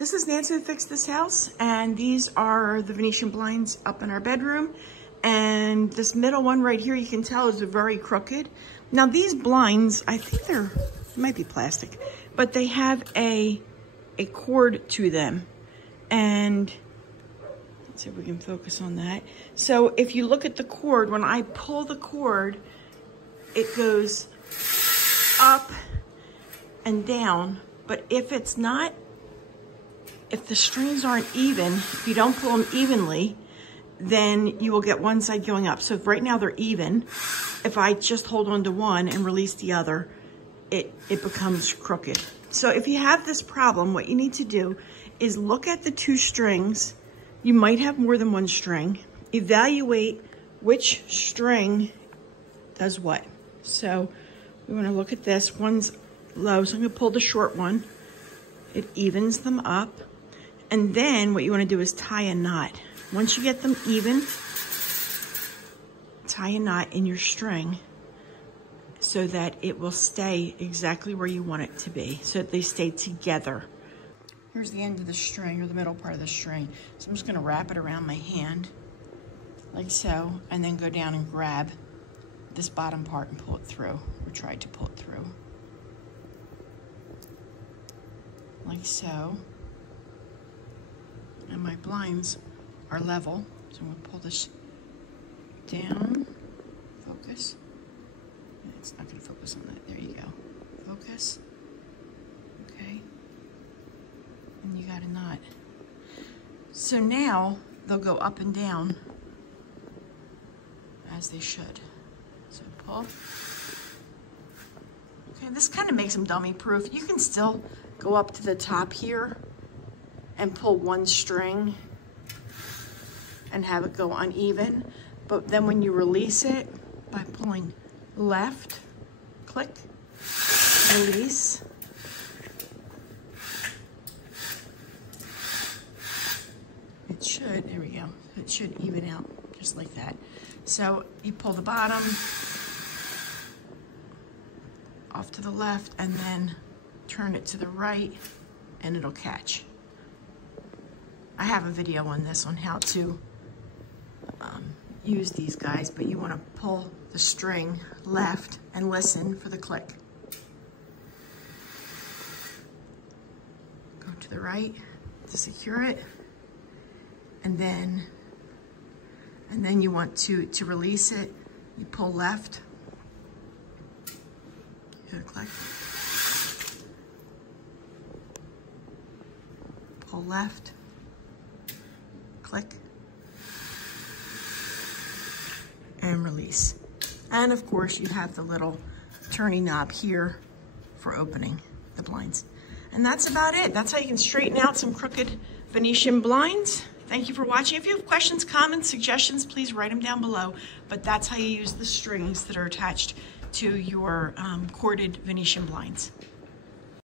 This is Nancy Who Fixed This House, and these are the Venetian blinds up in our bedroom. And this middle one right here, you can tell is very crooked. Now these blinds, I think they might be plastic, but they have a cord to them. And let's see if we can focus on that. So if you look at the cord, when I pull the cord, it goes up and down. But if it's not, if the strings aren't even, if you don't pull them evenly, then you will get one side going up. So if right now they're even, if I just hold on to one and release the other, it becomes crooked. So if you have this problem, what you need to do is look at the two strings. You might have more than one string. Evaluate which string does what. So we want to look at this. One's low, so I'm going to pull the short one. It evens them up. And then what you want to do is tie a knot. Once you get them even, tie a knot in your string so that it will stay exactly where you want it to be, so that they stay together. Here's the end of the string, or the middle part of the string. So I'm just going to wrap it around my hand, like so, and then go down and grab this bottom part and pull it through, or try to pull it through. Like so. And my blinds are level, so I'm going to pull this down. Focus. It's not going to focus on that. There you go. Focus. Okay. And you got a knot. So now they'll go up and down as they should. So pull. Okay, this kind of makes them dummy proof. You can still go up to the top here and pull one string and have it go uneven. But then when you release it, by pulling left, click, release. It should, there we go. It should even out just like that. So you pull the bottom off to the left and then turn it to the right and it'll catch. I have a video on this on how to use these guys, but you want to pull the string left and listen for the click. Go to the right to secure it, and then you want to release it. You pull left. Hear the click. Pull left. Click. And release. And of course you have the little turning knob here for opening the blinds. And that's about it. That's how you can straighten out some crooked Venetian blinds. Thank you for watching. If you have questions, comments, suggestions, please write them down below. But that's how you use the strings that are attached to your corded Venetian blinds.